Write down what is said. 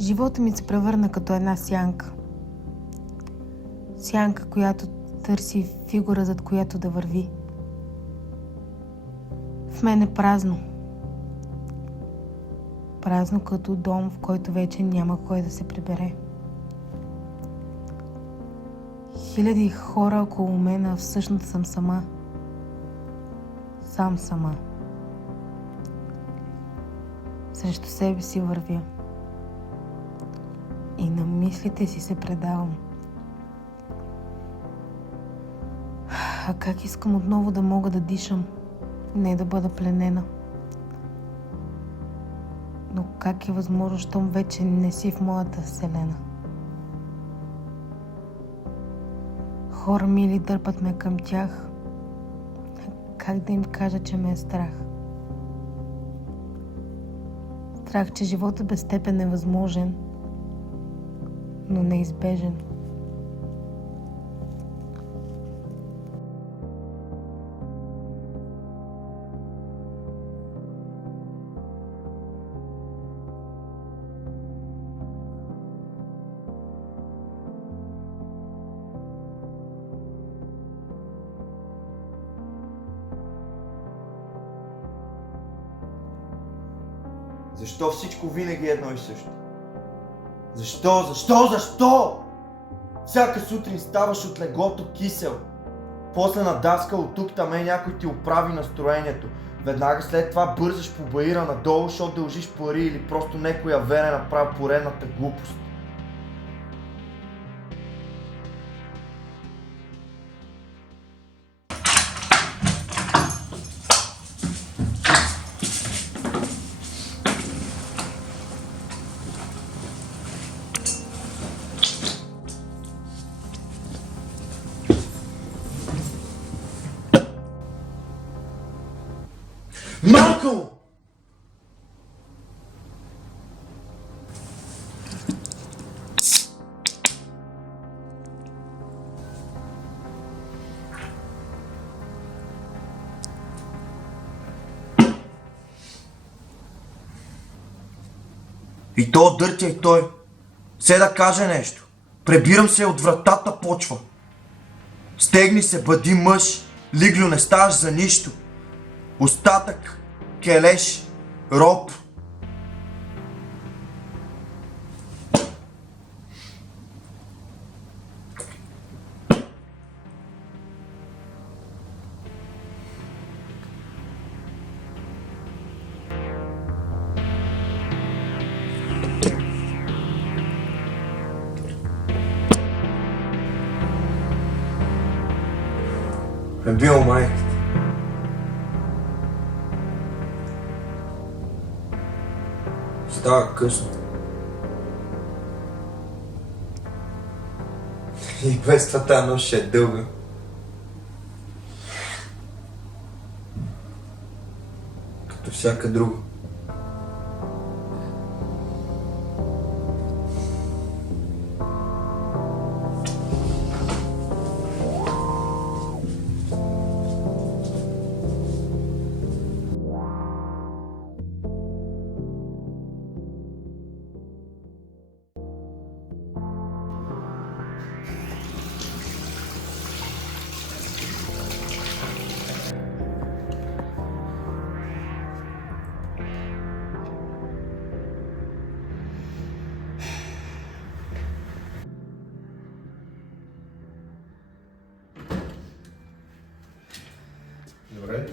Живота ми се превърна като една сянка. Сянка, която търси фигура, зад която да върви. В мен е празно. Празно като дом, в който вече няма кой да се прибере. Хиляди хора около мен, а всъщност съм сама. Сама. Срещу себе си вървя. И на мислите си се предавам. А как искам отново да мога да дишам, не да бъда пленена. Но как е възможно, щом вече не си в моята вселена? Хора мили дърпат ме към тях. Как да им кажа, че ме е страх? Страх, че животът без теб е невъзможен, но неизбежен. Защо всичко винаги е едно и също? Защо? Всяка сутрин ставаш от леглото кисел. После на даска от тук таме някой ти оправи настроението. Веднага след това бързаш по баира надолу, защото дължиш пари или просто некоя вере направи поредната глупост. Малко! И то дъртя и той. Все да каже нещо. Пребирам се от вратата почва. Стегни се, бъди мъж. Лиглю, не ставаш за нищо. Остатък, келеш, роб. Е бил майката. Става късно. И без това тази нощ ще е дълга. Като всяка друга. Добре.